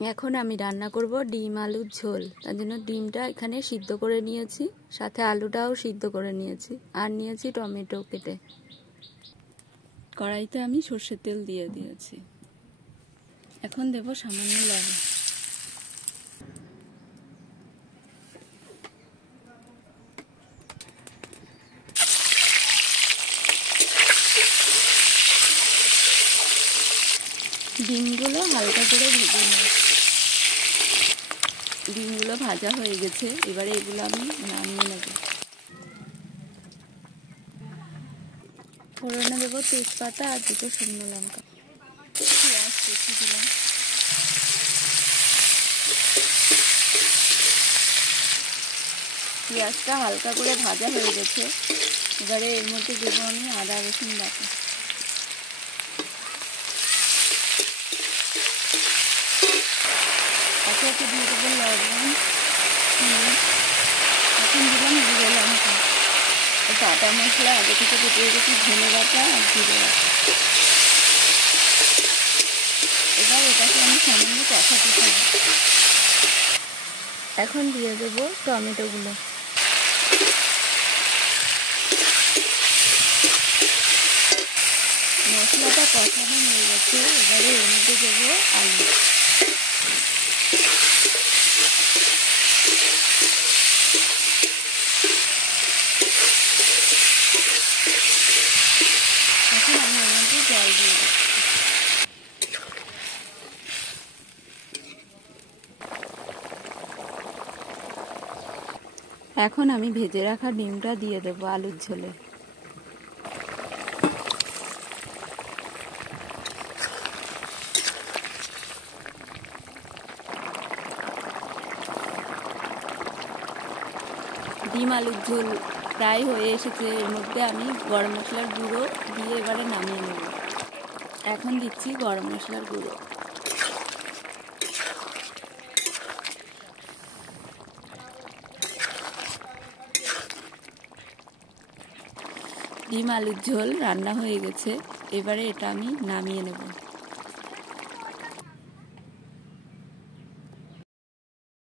এখন আমি রান্না করব ডিম আলুর ঝোল। তার জন্য ডিমটা এখানে সিদ্ধ করে নিয়েছি, সাথে আলুটাও সিদ্ধ করে নিয়েছি, আর নিয়েছি টমেটো কেটে। কড়াইতে আমি সর্ষের তেল দিয়ে দিয়েছি। এখন দেব সামান্য লবণ। ডিমগুলো হালকা করে ভেজে নেব। ডিমগুলো ভাজা হয়ে গেছে, এবারে এগুলো আমি নামিয়ে নেব। ফোড়নে দেবো তেজপাতা আর দুটো শুকনো লঙ্কা, পেঁয়াজ কুচি দিলাম। পেঁয়াজটা হালকা করে ভাজা হয়ে গেছে, এবারে এর মধ্যে দেবো আমি আদা রসুন বাটা। একে একে দিয়ে দেবো লবণ, এখন দিলাম জিরে লঙ্কা, বাটা মশলা আগে থেকে কেটে রেখেছি, ধনে বাটা আর জিরে বাটা। এবার এটাকে আমি সামান্য কষাতে থাকবো। এখন দিয়ে দেবো টমেটোগুলো। মশলাটা কষানো হয়ে গেছে, এবারে এর মধ্যে দেবো আলু। এখন আমি এর মধ্যে জল দিয়ে দেবো। এখন আমি ভেজে রাখা ডিমটা দিয়ে দেবো আলুর ঝোলে। ডিম আলুর ঝোল প্রায় হয়ে এসেছে, এর মধ্যে আমি গরম মশলার গুঁড়ো দিয়ে এবারে নামিয়ে নেব। এখন দিচ্ছি গরম মশলার গুঁড়ো। ডিম আলুর ঝোল রান্না হয়ে গেছে, এবারে এটা আমি নামিয়ে নেব।